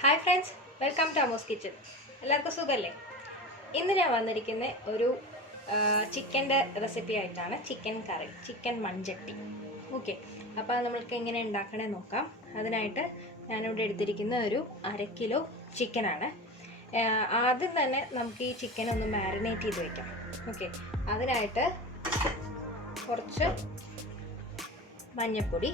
Hi friends, welcome to Amos kitchen. എല്ലാവർക്കും സുഖമല്ലേ? ഇന്ന് ഞാൻ വന്നിരിക്കുന്ന ഒരു ചിക്കൻ്റെ റെസിപ്പി ആയിട്ടാണ്. ചിക്കൻ കറി, ചിക്കൻ മൺചട്ടി. ഓക്കെ, അപ്പോൾ നമ്മൾക്ക് എങ്ങനെ ഉണ്ടാക്കണേ നോക്കാം. അതിനായിട്ട് ഞാനിവിടെ എടുത്തിരിക്കുന്ന ഒരു 1/2 കിലോ ചിക്കനാണ്. ആദ്യം തന്നെ നമുക്ക് ഈ ചിക്കൻ ഒന്ന് മാരിനേറ്റ് ചെയ്ത് വയ്ക്കാം. ഓക്കെ, അതിനായിട്ട് കുറച്ച് മഞ്ഞൾപ്പൊടി,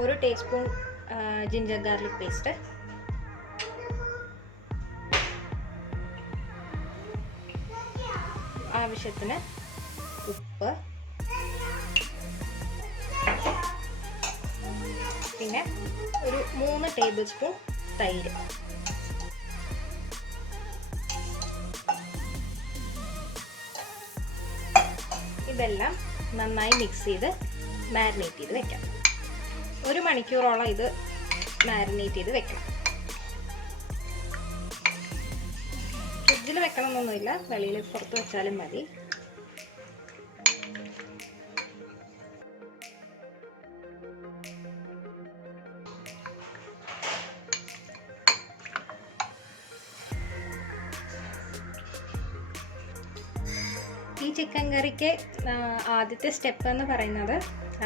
ഒരു ടീസ്പൂൺ ജിഞ്ചർ ഗാർലിക് പേസ്റ്റ്, ആവശ്യത്തിന് ഉപ്പ്, പിന്നെ ഒരു 3 ടേബിൾ സ്പൂൺ തൈര്. ഇതെല്ലാം നന്നായി മിക്സ് ചെയ്ത് മാരിനേറ്റ് ചെയ്ത് വെക്കാം. 1 മണിക്കൂറോളം ഇത് മാരിനേറ്റ് ചെയ്ത് വെക്കണം. ഫ്രിഡ്ജിൽ വെക്കണമെന്നൊന്നുമില്ല, വെളിയിൽ പുറത്ത് വെച്ചാലും മതി. ഈ ചിക്കൻ കറിക്ക് ആദ്യത്തെ സ്റ്റെപ്പ് എന്ന് പറയുന്നത്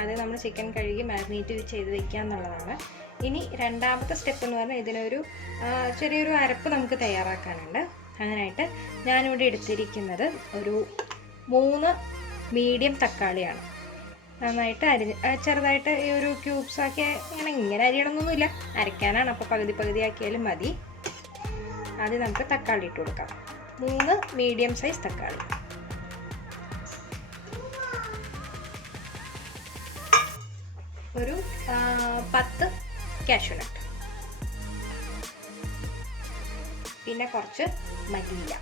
ആദ്യം നമ്മൾ ചിക്കൻ കഴുകി മാരിനേറ്റ് ചെയ്ത് വെക്കുക എന്നുള്ളതാണ്. ഇനി രണ്ടാമത്തെ സ്റ്റെപ്പ് എന്ന് പറഞ്ഞാൽ ഇതിനൊരു ചെറിയൊരു അരപ്പ് നമുക്ക് തയ്യാറാക്കാനുണ്ട്. അങ്ങനെയായിട്ട് ഞാനിവിടെ എടുത്തിരിക്കുന്നത് ഒരു 3 മീഡിയം തക്കാളിയാണ്. നന്നായിട്ട് ചെറുതായിട്ട് ഈ ഒരു ക്യൂബ്സാക്കി ഇങ്ങനെ അരിയണമെന്നൊന്നുമില്ല, അരയ്ക്കാനാണ്. അപ്പോൾ പകുതി ആക്കിയാലും മതി. ആദ്യം നമുക്ക് തക്കാളി ഇട്ട് കൊടുക്കാം. 3 മീഡിയം സൈസ് തക്കാളി. ഒരു 10 കാഷ്യൂനട്ട്, പിന്നെ കുറച്ച് മല്ലിയില,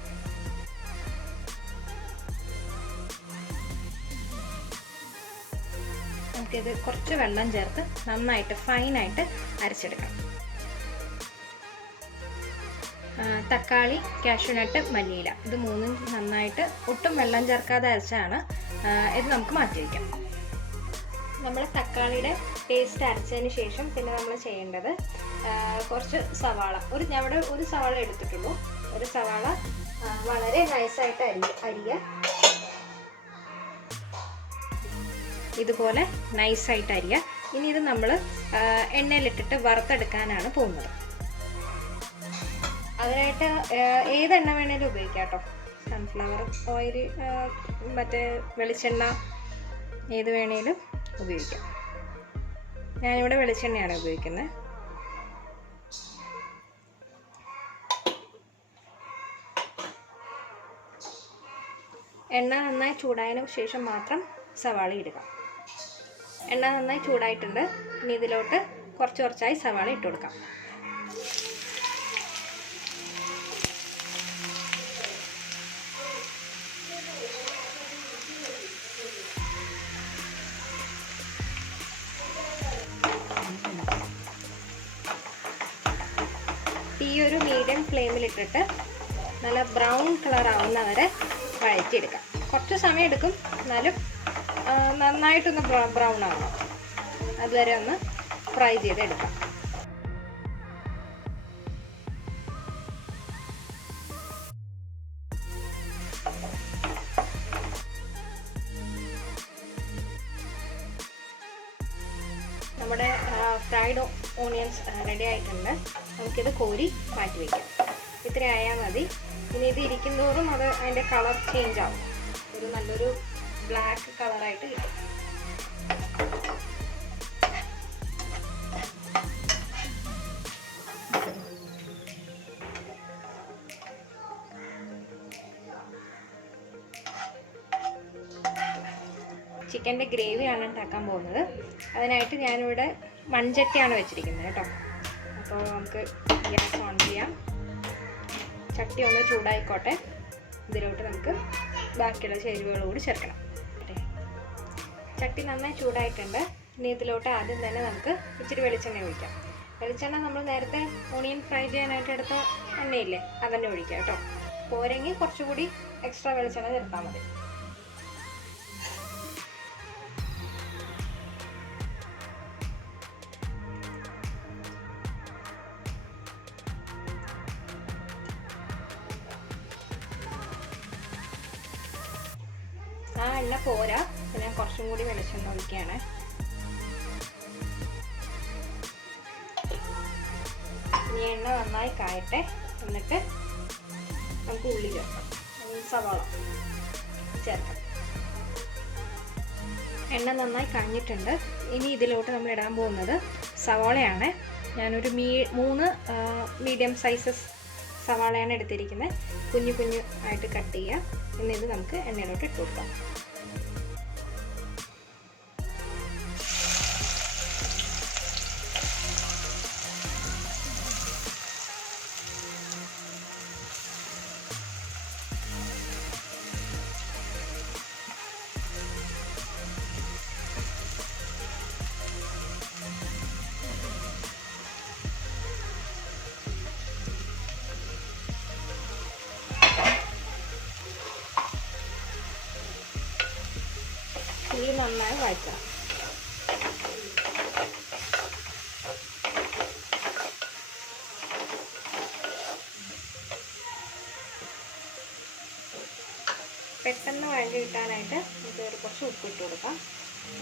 നമുക്കിത് കുറച്ച് വെള്ളം ചേർത്ത് നന്നായിട്ട് ഫൈനായിട്ട് അരച്ചെടുക്കണം. തക്കാളി, കാഷ്യൂനട്ട്, മല്ലിയില ഇത് 3 നന്നായിട്ട് ഒട്ടും വെള്ളം ചേർക്കാതെ അരച്ചാണ്. ഇത് നമുക്ക് മാറ്റി വയ്ക്കാം. നമ്മൾ തക്കാളിയുടെ പേസ്റ്റ് അരച്ചതിന് ശേഷം പിന്നെ നമ്മൾ ചെയ്യേണ്ടത് കുറച്ച് സവാള, ഞാൻ ഇവിടെ ഒരു സവാള എടുത്തിട്ടുള്ളൂ. ഒരു സവാള വളരെ നൈസായിട്ട് അരിയുക. ഇതുപോലെ നൈസായിട്ട് അരിയുക. ഇനി ഇത് നമ്മൾ എണ്ണയിലിട്ടിട്ട് വറുത്തെടുക്കാനാണ് പോകുന്നത്. അതിനായിട്ട് ഏതെണ്ണ വേണേലും ഉപയോഗിക്കാം കേട്ടോ. സൺഫ്ലവർ ഓയിൽ, മറ്റേ വെളിച്ചെണ്ണ, ഏത് വേണേലും ഉപയോഗിക്കാം. ഞാനിവിടെ വെളിച്ചെണ്ണയാണ് ഉപയോഗിക്കുന്നത്. എണ്ണ നന്നായി ചൂടായതിനു ശേഷം മാത്രം സവാള ഇടുക. എണ്ണ നന്നായി ചൂടായിട്ടുണ്ട്. ഇനി ഇതിലോട്ട് കുറച്ചായി സവാള ഇട്ട് കൊടുക്കാം. ഈ ഒരു മീഡിയം ഫ്ലെയിമിലിട്ടിട്ട് നല്ല ബ്രൗൺ കളർ ആവുന്നവരെ വഴറ്റിയെടുക്കാം. കുറച്ച് സമയം എടുക്കും, എന്നാലും നന്നായിട്ടൊന്ന് ബ്രൗൺ ആവണം. അതുവരെ ഒന്ന് ഫ്രൈ ചെയ്തെടുക്കാം. നമ്മുടെ ഫ്രൈഡ് ഓണിയൻസ് റെഡി ആയിട്ടുണ്ട്. നമുക്കിത് കോരി മാറ്റി വയ്ക്കാം. ഇത്ര ആയാൽ മതി. ഇനി ഇത് ഇരിക്കും തോറും അതിൻ്റെ കളർ ചേഞ്ച് ആവും. ഒരു നല്ലൊരു ബ്ലാക്ക് കളറായിട്ട് കിട്ടും. ചിക്കൻ്റെ ഗ്രേവിയാണ് ഉണ്ടാക്കാൻ പോകുന്നത്. അതിനായിട്ട് ഞാനിവിടെ മൺചട്ടിയാണ് വെച്ചിരിക്കുന്നത് കേട്ടോ. അപ്പോൾ നമുക്ക് ഗ്യാസ് ഓൺ ചെയ്യാം. ചട്ടി ഒന്ന് ചൂടായിക്കോട്ടെ. ഇതിലോട്ട് നമുക്ക് ബാക്കിയുള്ള ചേരുവകൾ കൂടി ചേർക്കണം. ചട്ടി നന്നായി ചൂടായിട്ടുണ്ട്. ഇനി ഇതിലോട്ട് ആദ്യം തന്നെ നമുക്ക് ഇച്ചിരി വെളിച്ചെണ്ണ ഒഴിക്കാം. വെളിച്ചെണ്ണ നമ്മൾ നേരത്തെ ഓണിയൻ ഫ്രൈ ചെയ്യാനായിട്ട് എടുത്ത എണ്ണയില്ലേ, അതന്നെ ഒഴിക്കാം കേട്ടോ. പോരെങ്കിൽ കുറച്ചുകൂടി എക്സ്ട്രാ വെളിച്ചെണ്ണ ചേർത്താൽ മതി. ആ എണ്ണ പോരാ, ഞാൻ കുറച്ചും കൂടി വെളിച്ചെണ്ണ ഒഴിക്കുകയാണ്. ഇനി എണ്ണ നന്നായി കായട്ടെ. എന്നിട്ട് നമുക്ക് ഉള്ളി ചേർക്കാം, സവാള ചേർക്കാം. എണ്ണ നന്നായി കഴിഞ്ഞിട്ടുണ്ട്. ഇനി ഇതിലോട്ട് നമ്മൾ ഇടാൻ പോകുന്നത് സവാളയാണ്. ഞാനൊരു 3 മീഡിയം സൈസസ് സവാളയാണ് എടുത്തിരിക്കുന്നത്. കുഞ്ഞു കുഞ്ഞു ആയിട്ട് കട്ട് ചെയ്യുക. ഇനി ഇത് നമുക്ക് എണ്ണയിലോട്ട് ഇട്ട് കൊടുക്കാം. ഉള്ളി നന്നായി വഴറ്റാം. പെട്ടെന്ന് വഴറ്റി കിട്ടാനായിട്ട് നമുക്ക് കുറച്ച് ഉപ്പിട്ട് കൊടുക്കാം.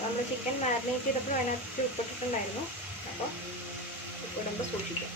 നമ്മൾ ചിക്കൻ മാരിനേറ്റ് ചെയ്തപ്പോൾ അതിനകത്ത് ഉപ്പിട്ടിട്ടുണ്ടായിരുന്നു. അപ്പോൾ ഉപ്പിടുമ്പോൾ സൂക്ഷിക്കാം.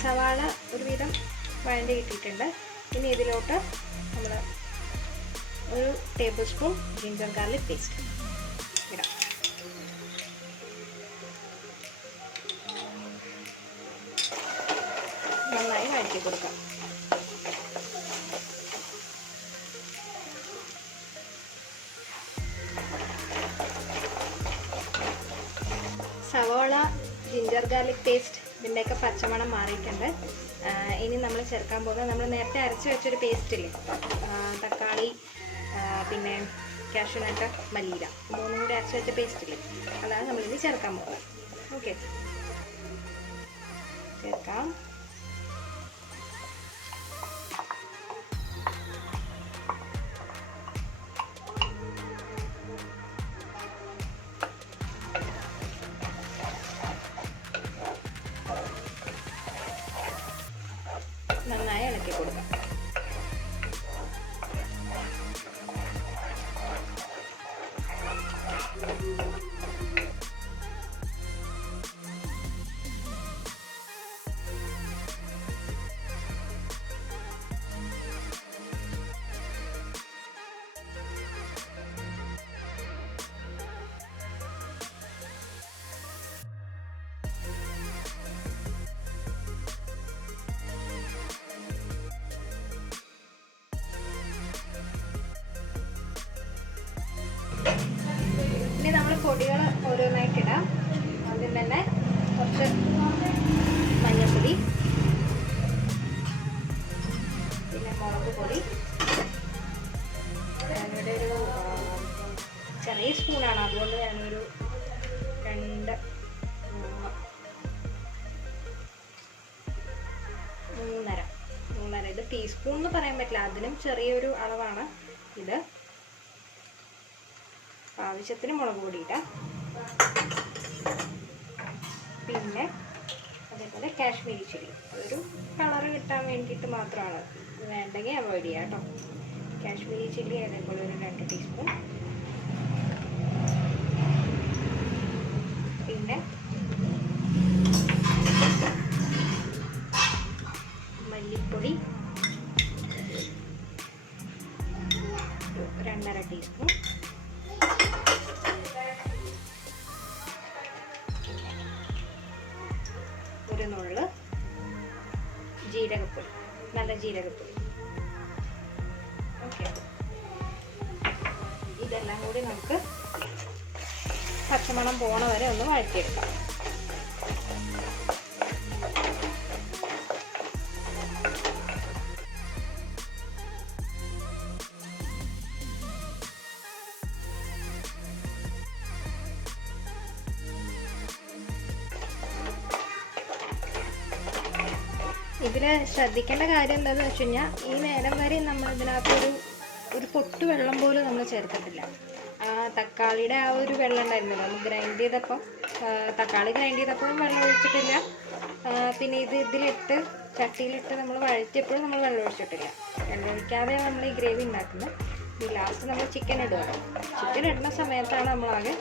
സവാള ഒരുവിധം വഴണ്ടി കിട്ടിയിട്ടുണ്ട്. ഇനി ഇതിലോട്ട് നമ്മൾ ഒരു table spoon ginger garlic paste ഇടാം. നന്നായി വഴറ്റി കൊടുക്കാം. സവാള, ജിഞ്ചർ ഗാർലിക് പേസ്റ്റ് ഇതിൻ്റെയൊക്കെ പച്ചമണം മാറിയിട്ടുണ്ട്. ഇനി നമ്മൾ ചേർക്കാൻ പോകുന്നത് നമ്മൾ നേരത്തെ അരച്ച് വെച്ചൊരു പേസ്റ്റില്ലേ, തക്കാളി, പിന്നെ കാഷ്യൂനട്ട്, മല്ലിയില, 3 കൂടി അരച്ച് വെച്ച പേസ്റ്റില്ലേ, അതാണ് നമ്മളിത് ചേർക്കാൻ പോകുന്നത്. ഓക്കെ, ചേർക്കാം. നന്നായി ഇളക്കി കൊടുക്കാം. ഇനി നമ്മൾ പൊടികൾ ഓരോന്നായിട്ട് ഇടാം. ആദ്യം തന്നെ കുറച്ച് മഞ്ഞൾപ്പൊടി, പിന്നെ മുളക് പൊടി. ഞാനിവിടെ ഒരു ചെറിയ സ്പൂണാണ്, അതുകൊണ്ട് ഞാനൊരു 3 ഇത് ടീസ്പൂൺ എന്ന് പറയാൻ പറ്റില്ല, അതിനും ചെറിയൊരു അളവാണ് ഇത്. ആവശ്യത്തിന് മുളക് പൊടി ഇടാം. പിന്നെ അതേപോലെ കാശ്മീരി ചില്ലി, അതൊരു കളറ് കിട്ടാൻ വേണ്ടിയിട്ട് മാത്രമാണ്, വേണ്ടെങ്കിൽ അവോയ്ഡ് ചെയ്യാം കേട്ടോ. കാശ്മീരി ചില്ലി അതേപോലെ ഒരു 2 ടീസ്പൂൺ. പിന്നെ മല്ലിപ്പൊടി 2.5 ടീസ്പൂൺ. ഒരു നുള്ള് ജീരകപ്പൊടി, നല്ല ജീരകപ്പൊടി. ഓക്കെ, എല്ലാം കൂടി നമുക്ക് പച്ചമണം പോണ വരെ ഒന്ന് വഴറ്റിയെടുക്കാം. ഇതിൽ ശ്രദ്ധിക്കേണ്ട കാര്യം എന്താണെന്ന് വെച്ച് കഴിഞ്ഞാൽ ഈ നേരം വരെ നമ്മൾ ഇതിനകത്ത് ഒരു പൊട്ട് വെള്ളം പോലും നമ്മൾ ചേർത്തിട്ടില്ല. തക്കാളിയുടെ ആ ഒരു വെള്ളം ഉണ്ടായിരുന്നല്ലോ നമ്മൾ ഗ്രൈൻഡ് ചെയ്തപ്പം, തക്കാളി ഗ്രൈൻഡ് ചെയ്തപ്പോഴും വെള്ളം ഒഴിച്ചിട്ടില്ല. പിന്നെ ഇതിലിട്ട് ചട്ടിയിലിട്ട് നമ്മൾ വഴറ്റിയപ്പോഴും നമ്മൾ വെള്ളം ഒഴിച്ചിട്ടില്ല. വെള്ളം ഒഴിക്കാതെ നമ്മൾ ഈ ഗ്രേവി ഉണ്ടാക്കുന്നത്. ഈ ലാസ്റ്റ് നമ്മൾ ചിക്കൻ ഇടുകയാണ്. ചിക്കൻ ഇടുന്ന സമയത്താണ് നമ്മളാകെ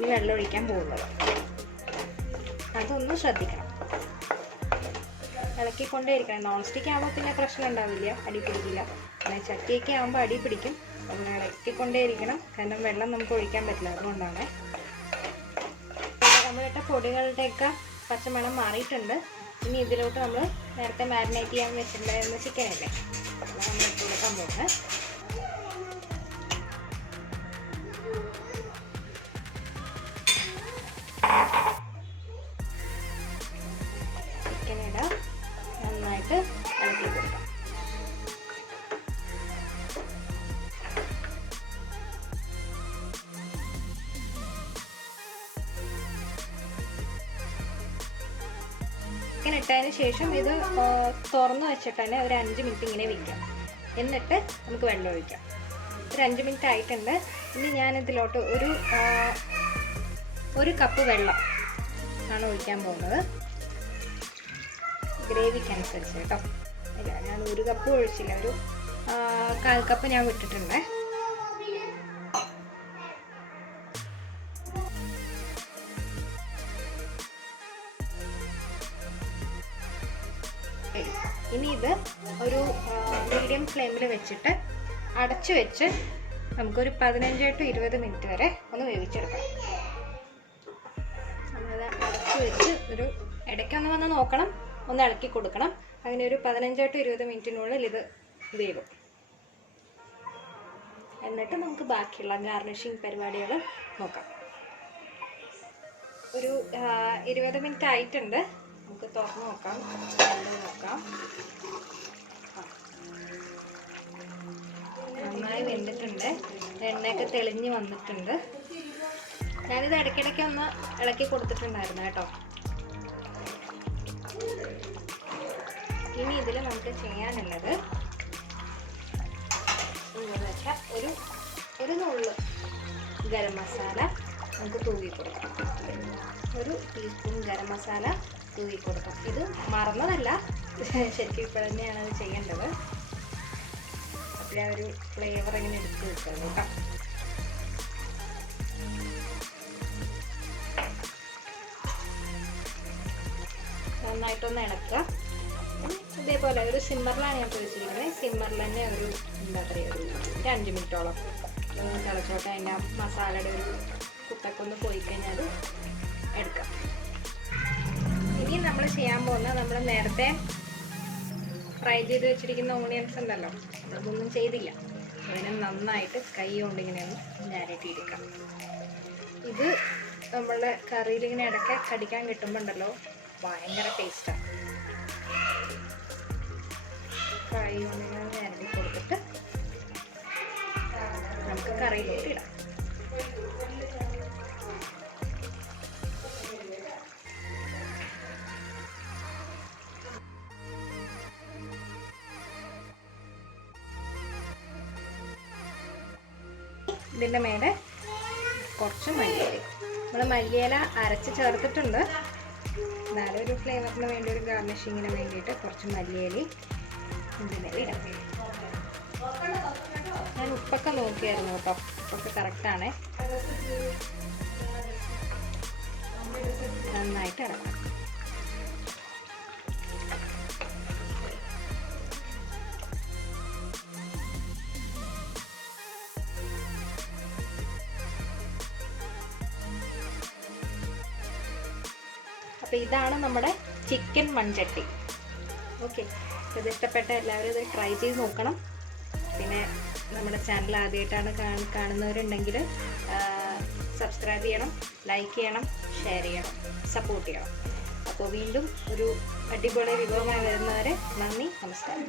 ഈ വെള്ളം ഒഴിക്കാൻ പോകുന്നത്. അതൊന്ന് ശ്രദ്ധിക്കണം, ഇളക്കിക്കൊണ്ടേ ഇരിക്കണം. നോൺ സ്റ്റിക്ക് ആകുമ്പോൾ പിന്നെ പ്രശ്നം ഉണ്ടാവില്ല, അടി പിടിക്കില്ല. പിന്നെ ചട്ടിയൊക്കെ ആകുമ്പോൾ അടി പിടിക്കും. നമ്മൾ ഇളക്കിക്കൊണ്ടേ ഇരിക്കണം, കാരണം വെള്ളം നമുക്ക് ഒഴിക്കാൻ പറ്റില്ല. അതുകൊണ്ടാണ്. നമ്മളിട്ട പൊടികളുടെയൊക്കെ പച്ചമണം മാറിയിട്ടുണ്ട്. ഇനി ഇതിലോട്ട് നമ്മൾ നേരത്തെ മാരിനേറ്റ് ചെയ്യാൻ വെച്ചിട്ടുണ്ടായിരുന്ന ചിക്കനല്ലേ, അപ്പോൾ നമ്മൾ ഇട്ട് കൊടുക്കാൻ പോകുന്നത്. ചിക്കനിടാം, നന്നായിട്ട് ഇളക്കി കൊടുക്കാം. ചിക്കൻ ഇട്ടതിന് ശേഷം ഇത് തുറന്ന് വെച്ചിട്ട് തന്നെ ഒരു 5 മിനിറ്റ് ഇങ്ങനെ വയ്ക്കാം. എന്നിട്ട് നമുക്ക് വെള്ളം ഒഴിക്കാം. ഒരു 5 മിനിറ്റ് ആയിട്ടുണ്ട്. ഇനി ഞാനിതിലോട്ട് ഒരു കപ്പ് വെള്ളം ആണ് ഒഴിക്കാൻ പോകുന്നത്, ഗ്രേവിക്കനുസരിച്ച് കേട്ടോ. ഇല്ല, ഞാൻ 1 കപ്പ് ഒഴിച്ചില്ല, ഒരു 1/4 കപ്പ് ഞാൻ വിട്ടിട്ടുണ്ട്. ഇനി ഇത് ഒരു മീഡിയം ഫ്ലെയിമിൽ വെച്ചിട്ട് അടച്ചു വെച്ച് നമുക്കൊരു 15 to 20 മിനിറ്റ് വരെ ഒന്ന് വേവിച്ചെടുക്കാം. നമ്മളത് അടച്ചു വെച്ച് ഒരു ഇടയ്ക്കൊന്ന് വന്ന് നോക്കണം, ഒന്ന് ഇളക്കി കൊടുക്കണം. അങ്ങനെ ഒരു 15 to 20 മിനിറ്റിനുള്ളിൽ ഇത് വേവും. എന്നിട്ട് നമുക്ക് ബാക്കിയുള്ള ഗാർണിഷിങ് പരിപാടികൾ നോക്കാം. ഒരു 20 മിനിറ്റ് ആയിട്ടുണ്ട്. നമുക്ക് തുറന്ന് നോക്കാം, നോക്കാം. നന്നായി വെന്തിട്ടുണ്ട്, എണ്ണയൊക്കെ തെളിഞ്ഞ് വന്നിട്ടുണ്ട്. ഞാനിത് ഇടയ്ക്കിടയ്ക്ക് ഒന്ന് ഇളക്കി കൊടുത്തിട്ടുണ്ടായിരുന്നു കേട്ടോ. ഇനി ഇതിൽ നമുക്ക് ചെയ്യാനുള്ളത് ഒരു നുള്ള് ഗരം മസാല നമുക്ക് തൂവി കൊടുക്കാം. 1 ടീസ്പൂൺ ഗരം മസാല തൂവി കൊടുക്കാം. ഇത് മറന്നതല്ല, ശരിക്കും ഇപ്പോൾ തന്നെയാണ് അത് ചെയ്യേണ്ടത്. അപ്പോഴേ ഒരു ഫ്ലേവർ ഇങ്ങനെ എടുത്ത് വെക്കാം കേട്ടോ. നന്നായിട്ടൊന്ന് ഇളക്കുക. ഇതേപോലെ ഒരു സിമ്മറിലാണ് ഞാൻ വെച്ചിരിക്കുന്നത്. സിമ്മറിൽ തന്നെ ഒരു എന്താ പറയുക, ഒരു 5 മിനിറ്റോളം തിളച്ചോട്ടെ. അതിൻ്റെ മസാലയുടെ ഒരു കുത്തൊക്കെ ഒന്ന് പോയി കഴിഞ്ഞാൽ അത് എടുക്കാം. ഇനി നമ്മൾ ചെയ്യാൻ പോകുന്ന, നമ്മൾ നേരത്തെ ഫ്രൈ ചെയ്ത് വെച്ചിരിക്കുന്ന ഓണിയൻസ് ഉണ്ടല്ലോ, അതൊന്നും ചെയ്തില്ല. അതിനെ നന്നായിട്ട് കൈ കൊണ്ട് ഇങ്ങനെ ഒന്ന് ഞരട്ടിയെടുക്കാം. ഇത് നമ്മളുടെ കറിയിൽ ഇങ്ങനെ ഇടയ്ക്ക് കടിക്കാൻ കിട്ടുമ്പോൾ ഉണ്ടല്ലോ, ഭയങ്കര ടേസ്റ്റാണ്. ഫ്രൈ കൊണ്ട് ഇങ്ങനെ ഞരട്ടി കൊടുത്തിട്ട് നമുക്ക് കറിയിലോട്ട് ഇടാം. ഇതിൻ്റെ മേലെ കുറച്ച് മല്ലിയില, നമ്മൾ മല്ലിയില അരച്ച് ചേർത്തിട്ടുണ്ട്. എന്നാലും ഒരു ഫ്ലേവറിന് വേണ്ടി, ഒരു ഗാർണിഷിങ്ങിന് വേണ്ടിയിട്ട് കുറച്ച് മല്ലിയില ഇതിൻ്റെ ഇടാം. ഞാൻ ഉപ്പൊക്കെ നോക്കിയായിരുന്നു കേട്ടോ, ഉപ്പൊക്കെ കറക്റ്റാണേ. നന്നായിട്ട് ഇറക്കാം. അപ്പോൾ ഇതാണ് നമ്മുടെ ചിക്കൻ മൺചട്ടി. ഓക്കെ, ഇത് ഇഷ്ടപ്പെട്ട എല്ലാവരും ഇത് ട്രൈ ചെയ്ത് നോക്കണം. പിന്നെ നമ്മുടെ ചാനൽ ആദ്യമായിട്ടാണ് കാണുന്നവരുണ്ടെങ്കിൽ സബ്സ്ക്രൈബ് ചെയ്യണം, ലൈക്ക് ചെയ്യണം, ഷെയർ ചെയ്യണം, സപ്പോർട്ട് ചെയ്യണം. അപ്പോൾ വീണ്ടും ഒരു അടിപൊളി വിഭവമായി വരുന്നവരെ നന്ദി, നമസ്കാരം.